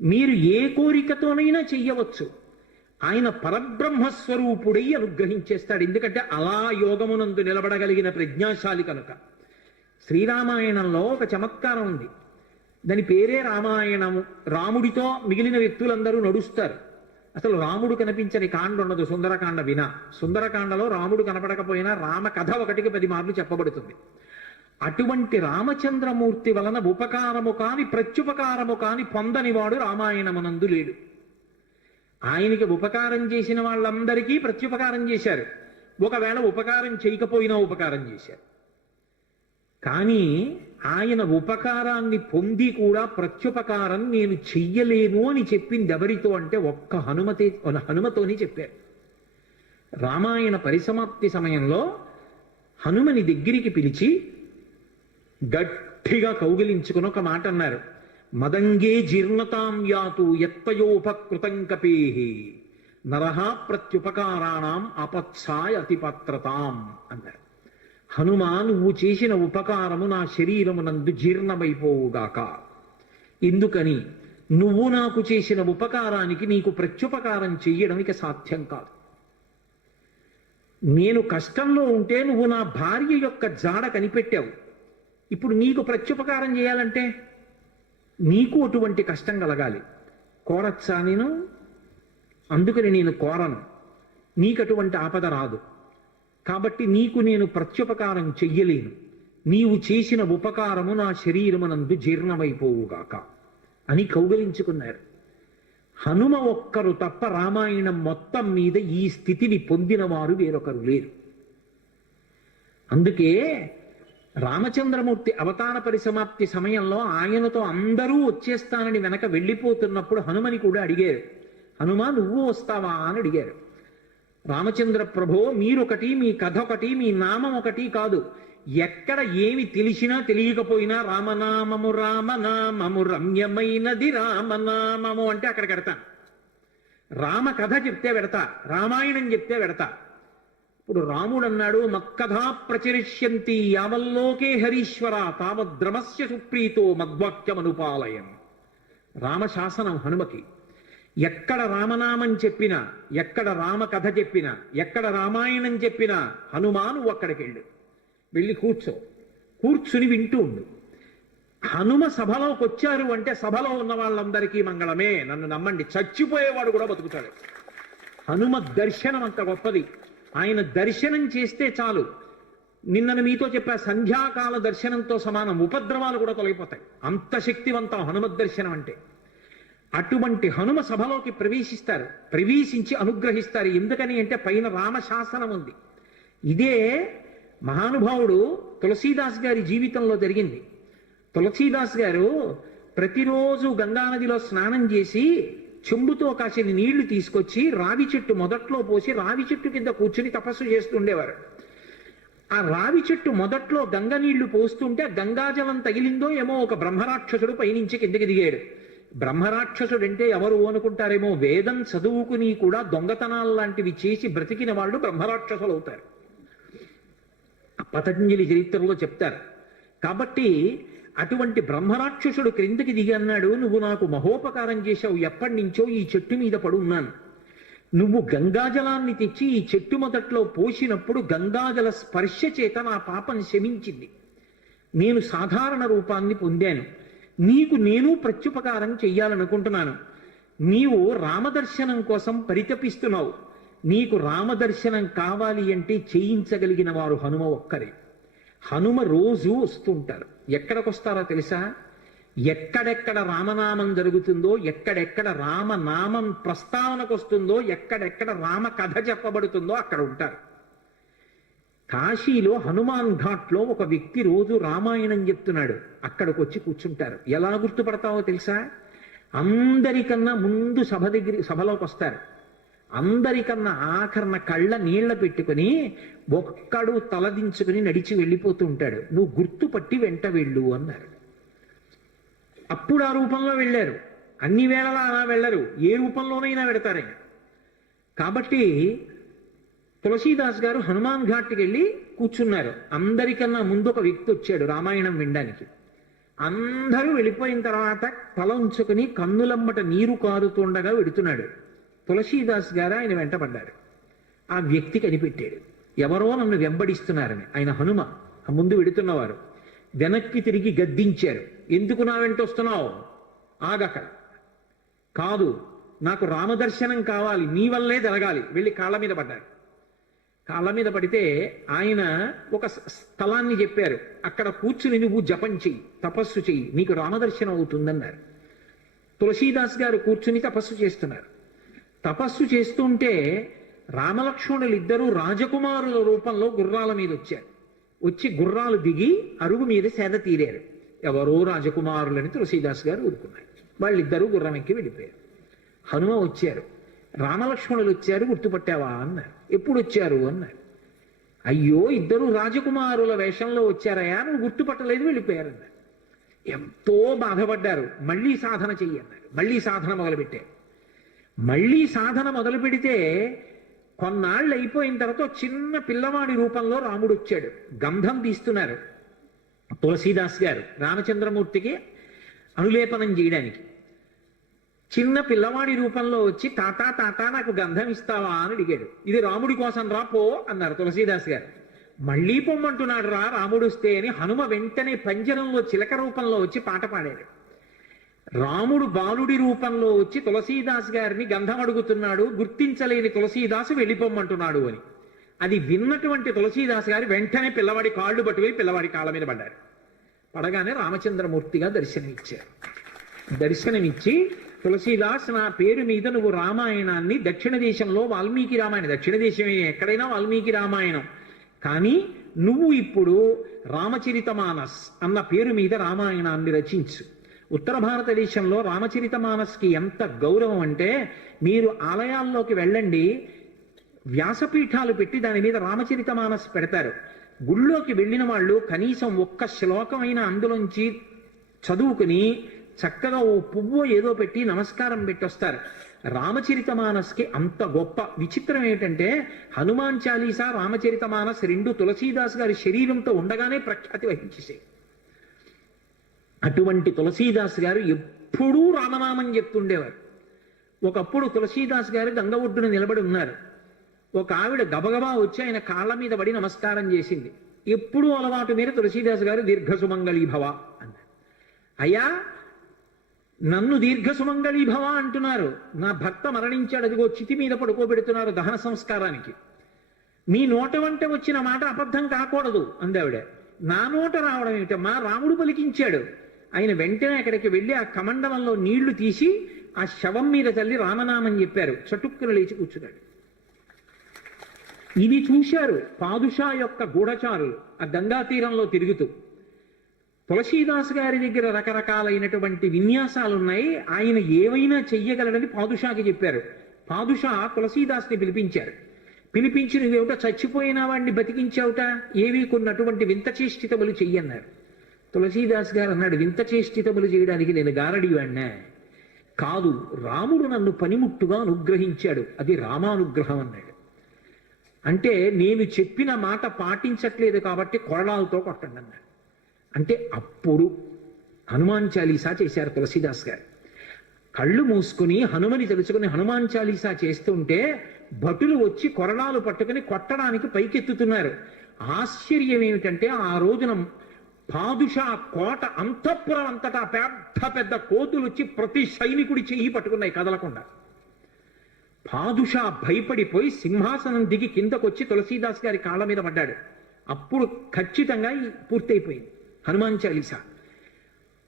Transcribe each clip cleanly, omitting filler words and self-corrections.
మీరు ఏ కోరికతోనైనా చెయ్యవచ్చు. ఆయన పరబ్రహ్మస్వరూపుడై అనుగ్రహించేస్తాడు. ఎందుకంటే అలా యోగమునందు నిలబడగలిగిన ప్రజ్ఞాశాలి కనుక. శ్రీరామాయణంలో ఒక చమత్కారం ఉంది. దాని పేరే రామాయణము. రాముడితో మిగిలిన వ్యక్తులందరూ నడుస్తారు. అసలు రాముడు కనిపించని కాండ ఉండదు సుందరకాండ వినా. సుందరకాండలో రాముడు కనపడకపోయినా రామ కథ 1కి 10 మార్లు చెప్పబడుతుంది. అటువంటి రామచంద్రమూర్తి వలన ఉపకారము కాని ప్రత్యుపకారము కాని పొందనివాడు రామాయణమునందు లేడు. ఆయనకి ఉపకారం చేసిన వాళ్ళందరికీ ప్రత్యుపకారం చేశారు. ఒకవేళ ఉపకారం చేయకపోయినా ఉపకారం చేశారు. కానీ ఆయన ఉపకారాన్ని పొంది కూడా ప్రత్యుపకారం నేను చెయ్యలేను అని చెప్పింది ఎవరితో అంటే ఒక్క హనుమతోని చెప్పారు. రామాయణ పరిసమాప్తి సమయంలో హనుమని దగ్గరికి పిలిచి గట్టిగా కౌగిలించుకుని ఒక మాట అన్నారు. మదంగే జీర్ణతాం యాతు యత్తయోపకృతం కపేహి నరహ ప్రత్యుపకారాణం అపత్సాయ అతిపత్రతాం అన్నారు. హనుమా, నువ్వు చేసిన ఉపకారము నా శరీరమునందు జీర్ణమైపోవుగాక. ఎందుకని? నువ్వు నాకు చేసిన ఉపకారానికి నీకు ప్రత్యుపకారం చెయ్యడం ఇక సాధ్యం కాదు. నేను కష్టంలో ఉంటే నువ్వు నా భార్య యొక్క జాడ కనిపెట్టావు. ఇప్పుడు నీకు ప్రత్యుపకారం చేయాలంటే నీకు అటువంటి కష్టం కలగాలి. కోరచ్చా నేను? అందుకని నేను కోరను. నీకు అటువంటి ఆపద రాదు. కాబట్టి నీకు నేను ప్రత్యుపకారం చెయ్యలేను. నీవు చేసిన ఉపకారము నా శరీరమునందు జీర్ణమైపోవుగాక అని కౌగలించుకున్నారు. హనుమ ఒక్కరు తప్ప రామాయణం మొత్తం మీద ఈ స్థితిని పొందిన వారు వేరొకరు లేరు. అందుకే రామచంద్రమూర్తి అవతార పరిసమాప్తి సమయంలో ఆయనతో అందరూ వచ్చేస్తానని వెనక వెళ్ళిపోతున్నప్పుడు హనుమని కూడా అడిగారు. హనుమ, నువ్వు వస్తావా అని అడిగారు. రామచంద్ర ప్రభో, మీరొకటి, మీ కథ ఒకటి, మీ నామం ఒకటి కాదు. ఎక్కడ ఏమి తెలిసినా తెలియకపోయినా రామనామము రామనామము రమ్యమైనది రామనామము అంటే అక్కడికి వెడతాను. రామ కథ చెప్తే వెడతా, రామాయణం చెప్తే వెడతా. ఇప్పుడు రాముడు అన్నాడు, మక్కథా ప్రచరిష్యంతి యావల్లోకే హరీశ్వర తావద్రమస్య సుప్రీతో మద్వాక్యమనుపాలయం. రామశాసనం హనుమకి. ఎక్కడ రామనామం చెప్పినా, ఎక్కడ రామ కథ చెప్పినా, ఎక్కడ రామాయణం చెప్పినా హనుమా నువ్వు అక్కడికి వెళ్ళి కూర్చుని వింటూ ఉండు. హనుమ సభలోకి వచ్చారు అంటే సభలో ఉన్న వాళ్ళందరికీ మంగళమే. నన్ను నమ్మండి, చచ్చిపోయేవాడు కూడా బతుకుతాడు. హనుమ దర్శనం అంత గొప్పది. ఆయన దర్శనం చేస్తే చాలు. నిన్నను మీతో చెప్పా, సంధ్యాకాల దర్శనంతో సమానం. ఉపద్రవాలు కూడా తొలగిపోతాయి. అంత శక్తివంతం హనుమద్ దర్శనం అంటే. అటువంటి హనుమ సభలోకి ప్రవేశిస్తారు. ప్రవేశించి అనుగ్రహిస్తారు. ఎందుకని అంటే పైన రామశాసనం ఉంది. ఇదే మహానుభావుడు తులసీదాస్ గారి జీవితంలో జరిగింది. తులసీదాస్ గారు ప్రతిరోజు గంగానదిలో స్నానం చేసి చెంబుతో కాసిన నీళ్లు తీసుకొచ్చి రావి చెట్టు మొదట్లో పోసి రావి చెట్టు కింద కూర్చుని తపస్సు చేస్తుండేవారు. ఆ రావి చెట్టు మొదట్లో గంగ నీళ్లు పోస్తుంటే గంగాజలం తగిలిందో ఏమో ఒక బ్రహ్మరాక్షసుడు పైనుంచి కిందకి దిగాడు. బ్రహ్మరాక్షసుడు అంటే ఎవరు అనుకుంటారేమో, వేదం చదువుకుని కూడా దొంగతనాలు లాంటివి చేసి బ్రతికిన వాళ్ళు బ్రహ్మరాక్షసులు అవుతారు. పతంజలి చరిత్రలో చెప్తారు. కాబట్టి అటువంటి బ్రహ్మరాక్షసుడు క్రిందకి దిగి అన్నాడు, నువ్వు నాకు మహోపకారం చేశావు. ఎప్పటి నుంచో ఈ చెట్టు మీద పడున్నాను. నువ్వు గంగాజలాన్ని తెచ్చి ఈ చెట్టు మొదట్లో పోసినప్పుడు గంగాజల స్పర్శ చేత నా పాపం శమించింది. నేను సాధారణ రూపాన్ని పొందాను. నీకు నేను ప్రత్యుపకారం చెయ్యాలనుకుంటున్నాను. నీవు రామదర్శనం కోసం పరితపిస్తున్నావు. నీకు రామదర్శనం కావాలి అంటే చేయించగలిగిన వారు హనుమ ఒక్కరే. హనుమ రోజు వస్తుంటారు. ఎక్కడికొస్తారో తెలుసా? ఎక్కడెక్కడ రామనామం జరుగుతుందో, ఎక్కడెక్కడ రామనామం ప్రస్తావనకు వస్తుందో, ఎక్కడెక్కడ రామ కథ చెప్పబడుతుందో అక్కడ ఉంటారు. కాశీలో హనుమాన్ ఘాట్లో ఒక వ్యక్తి రోజు రామాయణం చెప్తున్నాడు. అక్కడికి వచ్చి కూర్చుంటారు. ఎలా గుర్తుపడతావో తెలుసా? అందరికన్నా ముందు సభలోకి వస్తారు. అందరికన్నా ఆఖరణ కళ్ళ నీళ్ల పెట్టుకుని ఒక్కడు తలదించుకుని నడిచి వెళ్ళిపోతూ ఉంటాడు. నువ్వు గుర్తుపట్టి వెంట వెళ్ళు అన్నారు. అప్పుడు ఆ రూపంలో వెళ్ళారు. అన్ని వేళలా అలా వెళ్ళరు, ఏ రూపంలోనైనా వెడతారే. కాబట్టి తులసీదాస్ గారు హనుమాన్ ఘాట్కి వెళ్ళి కూర్చున్నారు. అందరికన్నా ముందు ఒక వ్యక్తి వచ్చాడు రామాయణం వినడానికి. అందరూ వెళ్ళిపోయిన తర్వాత తల ఉంచుకుని కన్నులమ్మట నీరు కారుతుండగా వెడుతున్నాడు. తులసీదాస్ గారు ఆయన వెంటపడ్డారు. ఆ వ్యక్తి కనిపెట్టాడు, ఎవరో నన్ను వెంబడిస్తున్నారని. ఆయన హనుమ, ముందు వెడుతున్నవారు. వెనక్కి తిరిగి గద్దించారు, ఎందుకు నా వెంట వస్తున్నావు, ఆగక్కడ, కాదు నాకు రామదర్శనం కావాలి, నీ వల్లే జరగాలి, వెళ్ళి కాళ్ళ మీద పడ్డారు. కాళ్ళ మీద పడితే ఆయన ఒక స్థలాన్ని చెప్పారు, అక్కడ కూర్చుని నువ్వు జపం చెయ్యి, తపస్సు చెయ్యి, నీకు రామదర్శనం అవుతుందన్నారు. తులసీదాస్ గారు కూర్చుని తపస్సు చేస్తున్నారు. తపస్సు చేస్తుంటే రామలక్ష్మణులు ఇద్దరూ రాజకుమారుల రూపంలో గుర్రాల మీద వచ్చారు. వచ్చి గుర్రాలు దిగి అరుగు మీద సేద తీరారు. ఎవరో రాజకుమారులని తులసీదాస్ గారు ఊరుకున్నారు. వాళ్ళిద్దరూ గుర్రం ఎక్కి వెళ్ళిపోయారు. హనుమ వచ్చారు, రామలక్ష్మణులు వచ్చారు, గుర్తుపట్టావా అన్నారు. ఎప్పుడు వచ్చారు అన్నారు. అయ్యో ఇద్దరు రాజకుమారుల వేషంలో వచ్చారయా, నువ్వు గుర్తుపట్టలేదు, వెళ్ళిపోయారన్నారు. ఎంతో బాధపడ్డారు. మళ్ళీ సాధన చెయ్యన్నారు. మళ్ళీ సాధన మొదలుపెట్టారు. మళ్ళీ సాధన మొదలు పెడితే కొన్నాళ్ళు అయిపోయిన తర్వాత చిన్న పిల్లవాడి రూపంలో రాముడు వచ్చాడు. గంధం తీస్తున్నారు తులసీదాస్ గారు రామచంద్రమూర్తికి అనులేపనం చేయడానికి. చిన్న పిల్లవాడి రూపంలో వచ్చి తాత తాత నాకు గంధం ఇస్తావా అని అడిగాడు. ఇది రాముడి కోసం రా పో అన్నారు తులసీదాస్ గారు. మళ్ళీ పొమ్మంటున్నాడు రా రాముడు వస్తే అని హనుమ వెంటనే పంజరంలో చిలక రూపంలో వచ్చి పాట పాడాడు. రాముడు బాలుడి రూపంలో వచ్చి తులసీదాస్ గారిని గంధం అడుగుతున్నాడు, గుర్తించలేని తులసీదాసు వెళ్ళిపోమ్మంటున్నాడు అని. అది విన్నటువంటి తులసీదాస్ గారు వెంటనే పిల్లవాడి కాళ్ళు పట్టుకుని పిల్లవాడి కాళ్ళ మీద పడ్డారు. పడగానే రామచంద్రమూర్తిగా దర్శనమిచ్చారు. దర్శనమిచ్చి, తులసీదాస్ నా పేరు మీద నువ్వు రామాయణాన్ని, దక్షిణ దేశంలో వాల్మీకి రామాయణం, దక్షిణ దేశమే ఎక్కడైనా వాల్మీకి రామాయణం, కానీ నువ్వు ఇప్పుడు రామచరితమానస్ అన్న పేరు మీద రామాయణాన్ని రచించు. ఉత్తర భారతదేశంలో రామచరితమానస్కి ఎంత గౌరవం అంటే, మీరు ఆలయాల్లోకి వెళ్ళండి, వ్యాసపీఠాలు పెట్టి దాని మీద రామచరితమానస్ పెడతారు. గుళ్ళోకి వెళ్ళిన వాళ్ళు కనీసం ఒక్క శ్లోకమైన అందులోంచి చదువుకుని చక్కగా ఓ పువ్వు ఏదో పెట్టి నమస్కారం పెట్టొస్తారు. రామచరితమానస్కి అంత గొప్ప. విచిత్రం ఏంటంటే హనుమాన్ చాలీసా, రామచరితమానస్ రెండు తులసీదాస్ గారి శరీరంతో ఉండగానే ప్రఖ్యాతి వహించేసాయి. అటువంటి తులసీదాస్ గారు ఎప్పుడూ రామనామం చెప్తుండేవారు. ఒకప్పుడు తులసీదాస్ గారు గంగ ఒడ్డున నిలబడి ఉన్నారు. ఒక ఆవిడ గబగబా వచ్చి ఆయన కాళ్ళ మీద పడి నమస్కారం చేసింది. ఎప్పుడూ అలవాటు మీద తులసీదాస్ గారు దీర్ఘసుమంగళీ భవ అన్నారు. అయ్యా నన్ను దీర్ఘసుమంగళీ భవ అంటున్నారు, నా భర్త మరణించాడు, అదిగో చితి మీద పడుకోబెడుతున్నారు దహన సంస్కారానికి, మీ నోట వంట వచ్చిన మాట అబద్ధం కాకూడదు అందావిడ. నా నోట రావడం ఏమిట, మా రాముడు పలికించాడు. ఆయన వెంటనే అక్కడికి వెళ్ళి ఆ కమండలంలో నీళ్లు తీసి ఆ శవం మీద తల్లి రామనామం చెప్పారు. చటుక్కున లేచి కూర్చున్నాడు. ఇది చూశారు పాదుషా యొక్క గూఢచారులు ఆ గంగా తీరంలో తిరుగుతూ. తులసీదాస్ గారి దగ్గర రకరకాలైనటువంటి విన్యాసాలున్నాయి, ఆయన ఏవైనా చెయ్యగలడని పాదుషాకి చెప్పారు. పాదుషా తులసీదాస్ని పిలిపించారు. పిలిపించి నువ్వేమిటో చచ్చిపోయిన వాడిని బతికించావుట, ఏవి కొన్నటువంటి వింత చేష్టితములు చెయ్యన్నారు. తులసీదాస్ గారు అన్నాడు, వింత చేష్టితములు చేయడానికి నేను గారడివాణ్ణా? కాదు, రాముడు నన్ను పనిముట్టుగా అనుగ్రహించాడు, అది రామానుగ్రహం అన్నాడు. అంటే నేను చెప్పిన మాట పాటించట్లేదు కాబట్టి కొరడాలతో కొట్టండి అన్నాడు. అంటే అప్పుడు హనుమాన్ చాలీసా చేశారు తులసీదాస్ గారు. కళ్ళు మూసుకుని హనుమని తెలుసుకుని హనుమాన్ చాలీసా చేస్తుంటే భటులు వచ్చి కొరడాలు పట్టుకుని కొట్టడానికి పైకెత్తుతున్నారు. ఆశ్చర్యం ఏమిటంటే ఆ రోజున పాదుషా కోట అంతఃపురం అంతటా పెద్ద పెద్ద కోతులు వచ్చి ప్రతి సైనికుడి చెయ్యి పట్టుకున్నాయి కదలకుండా. పాదుషా భయపడిపోయి సింహాసనం దిగి కిందకొచ్చి తులసీదాస్ గారి కాళ్ళ మీద పడ్డాడు. అప్పుడు ఖచ్చితంగా పూర్తయిపోయింది హనుమాన్ చాలీసా.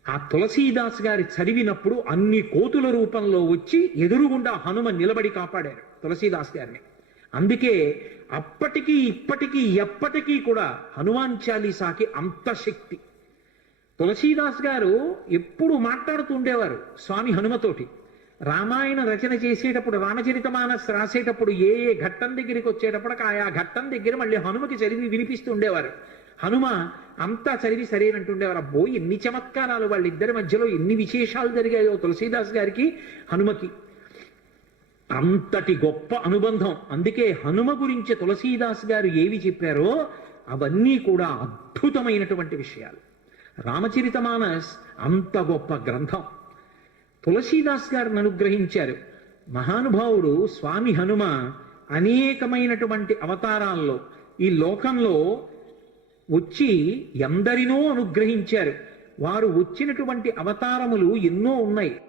ఆ తులసీదాస్ గారి చదివినప్పుడు అన్ని కోతుల రూపంలో వచ్చి ఎదురుగుండా హనుమ నిలబడి కాపాడారు తులసీదాస్ గారిని. అందుకే అప్పటికీ ఇప్పటికీ ఎప్పటికీ కూడా హనుమాన్ చాలీసాకి అంత శక్తి. తులసీదాస్ గారు ఎప్పుడు మాట్లాడుతూ ఉండేవారు స్వామి హనుమతోటి. రామాయణ రచన చేసేటప్పుడు, రామచరితమానస్ రాసేటప్పుడు ఏ ఏ ఘట్టం దగ్గరికి వచ్చేటప్పుడు ఆయా ఘట్టం దగ్గర మళ్ళీ హనుమకి చదివి వినిపిస్తూ ఉండేవారు. హనుమ అంతా చదివి సరేనంటుండేవారు. అబ్బో ఎన్ని చమత్కారాలు, వాళ్ళిద్దరి మధ్యలో ఎన్ని విశేషాలు జరిగాయో తులసీదాస్ గారికి హనుమకి. అంతటి గొప్ప అనుబంధం. అందుకే హనుమ గురించి తులసీదాస్ గారు ఏవి చెప్పారో అవన్నీ కూడా అద్భుతమైనటువంటి విషయాలు. రామచరితమానస్ అంత గొప్ప గ్రంథం. తులసీదాస్ గారిని అనుగ్రహించారు. మహానుభావుడు స్వామి హనుమ అనేకమైనటువంటి అవతారాల్లో ఈ లోకంలో వచ్చి ఎందరినో అనుగ్రహించారు. వారు వచ్చినటువంటి అవతారములు ఎన్నో ఉన్నాయి.